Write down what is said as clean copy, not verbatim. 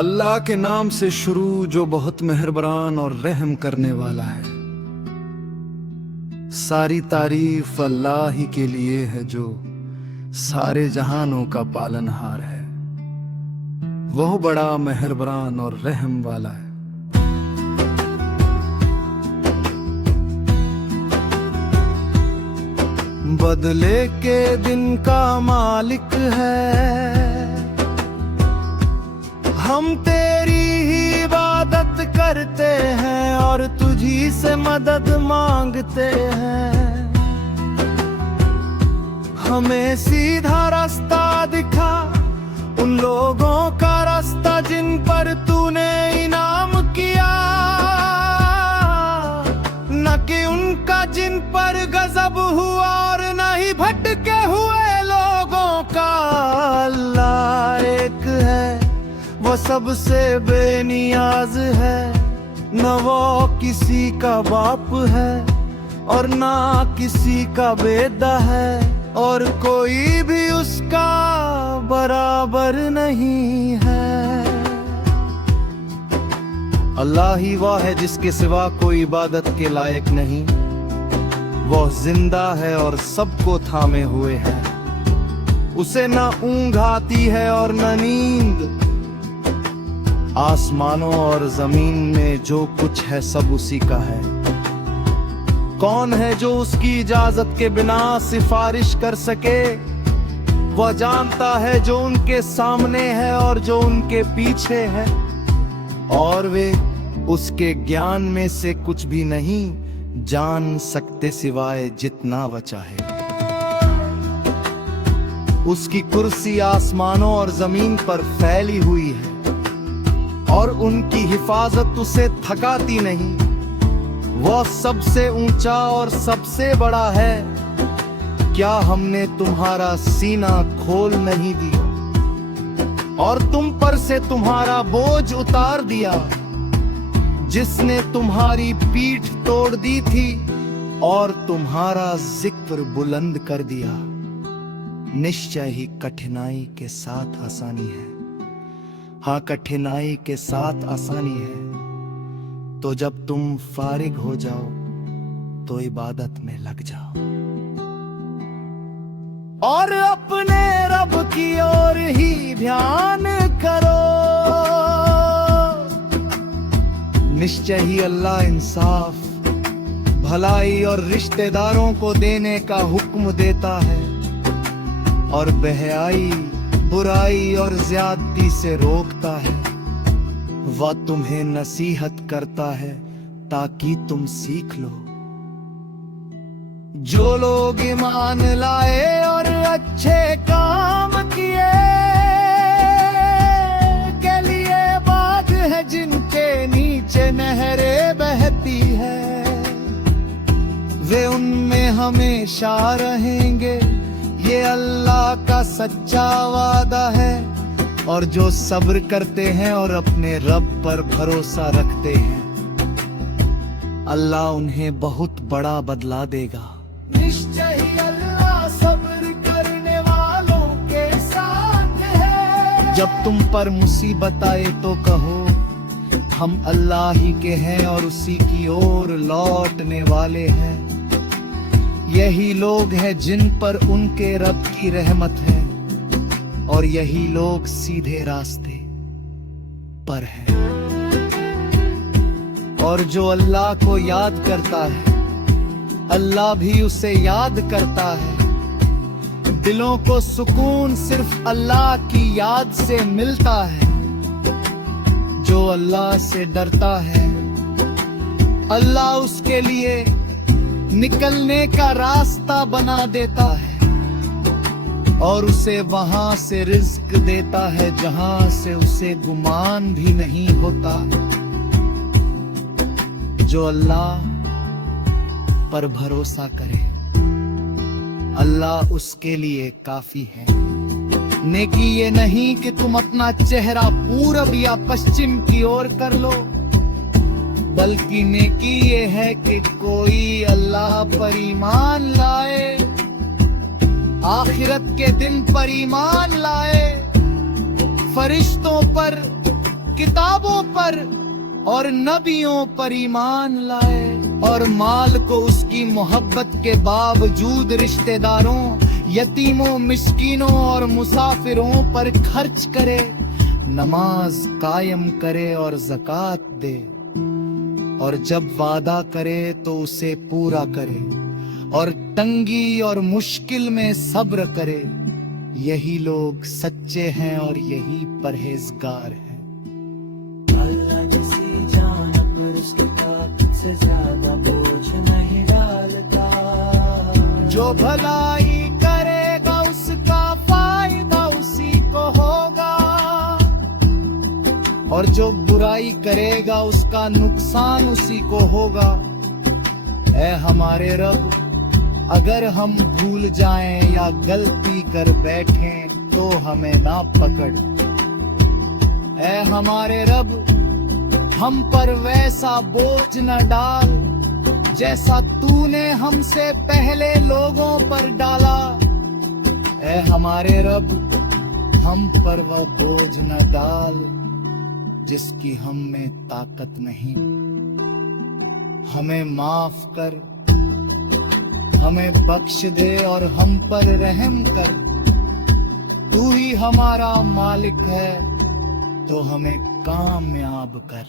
अल्लाह के नाम से शुरू जो बहुत मेहरबान और रहम करने वाला है। सारी तारीफ अल्लाह ही के लिए है जो सारे जहानों का पालनहार है। वह बड़ा मेहरबान और रहम वाला है। बदले के दिन का मालिक है, हम तेरी ही इबादत करते हैं और तुझी से मदद मांगते हैं। हमें सीधा रास्ता दिखा, उन लोगों का रास्ता जिन पर तूने इनाम किया, न कि उनका जिन पर गजब हुआ और न ही भटके हुए लोगों का। अल्लाह एक है, वो सबसे बेनियाज है, न वो किसी का बाप है और ना किसी का बेटा है, और कोई भी उसका बराबर नहीं है। अल्लाह ही वह है जिसके सिवा कोई इबादत के लायक नहीं। वह जिंदा है और सबको थामे हुए है। उसे न ऊंघ आती है और न नींद। आसमानों और जमीन में जो कुछ है सब उसी का है। कौन है जो उसकी इजाजत के बिना सिफारिश कर सके? वह जानता है जो उनके सामने है और जो उनके पीछे है, और वे उसके ज्ञान में से कुछ भी नहीं जान सकते सिवाय जितना वह चाहे। उसकी कुर्सी आसमानों और जमीन पर फैली हुई है और उनकी हिफाजत उसे थकाती नहीं। वह सबसे ऊंचा और सबसे बड़ा है। क्या हमने तुम्हारा सीना खोल नहीं दिया और तुम पर से तुम्हारा बोझ उतार दिया, जिसने तुम्हारी पीठ तोड़ दी थी और तुम्हारा जिक्र बुलंद कर दिया। निश्चय ही कठिनाई के साथ आसानी है। हाँ, कठिनाई के साथ आसानी है। तो जब तुम फारिग हो जाओ तो इबादत में लग जाओ और अपने रब की ओर ही ध्यान करो। निश्चय ही अल्लाह इंसाफ, भलाई और रिश्तेदारों को देने का हुक्म देता है और बेहयाई, बुराई और ज्यादती से रोकता है। वह तुम्हें नसीहत करता है ताकि तुम सीख लो। जो लोग ईमान लाए और अच्छे काम किए के लिए बाग है जिनके नीचे नहरें बहती है, वे उनमें हमेशा रहेंगे। ये अल्लाह का सच्चा वादा है। और जो सब्र करते हैं और अपने रब पर भरोसा रखते हैं, अल्लाह उन्हें बहुत बड़ा बदला देगा। निश्चय ही अल्लाह सब्र करने वालों के साथ है। जब तुम पर मुसीबत आए तो कहो हम अल्लाह ही के हैं और उसी की ओर लौटने वाले हैं। यही लोग हैं जिन पर उनके रब की रहमत है और यही लोग सीधे रास्ते पर हैं। और जो अल्लाह को याद करता है, अल्लाह भी उसे याद करता है। दिलों को सुकून सिर्फ अल्लाह की याद से मिलता है। जो अल्लाह से डरता है, अल्लाह उसके लिए निकलने का रास्ता बना देता है और उसे वहां से रिज्क देता है जहां से उसे गुमान भी नहीं होता। जो अल्लाह पर भरोसा करे, अल्लाह उसके लिए काफी है। नेकी ये नहीं कि तुम अपना चेहरा पूरब या पश्चिम की ओर कर लो, बल्कि नेकी ये है कि कोई अल्लाह पर ईमान लाए, आखिरत के दिन पर ईमान लाए, फरिश्तों पर, किताबों पर और नबियों पर ईमान लाए, और माल को उसकी मोहब्बत के बावजूद रिश्तेदारों, यतीमों, मिस्कीनों और मुसाफिरों पर खर्च करे, नमाज कायम करे और ज़कात दे, और जब वादा करे तो उसे पूरा करे, और तंगी और मुश्किल में सब्र करे। यही लोग सच्चे हैं और यही परहेजगार हैं। अल्लाह जिसे जाना पर उसके ताकत से ज्यादा बोझ नहीं डालता। जो भलाई करेगा उसका फायदा उसी को होगा, और जो बुराई करेगा उसका नुकसान उसी को होगा। ऐ हमारे रब, अगर हम भूल जाएं या गलती कर बैठें तो हमें ना पकड़। ऐ हमारे रब, हम पर वैसा बोझ न डाल जैसा तूने हमसे पहले लोगों पर डाला। ऐ हमारे रब, हम पर वह बोझ न डाल जिसकी हम में ताकत नहीं। हमें माफ कर, हमें बख्श दे और हम पर रहम कर। तू ही हमारा मालिक है तो हमें कामयाब कर।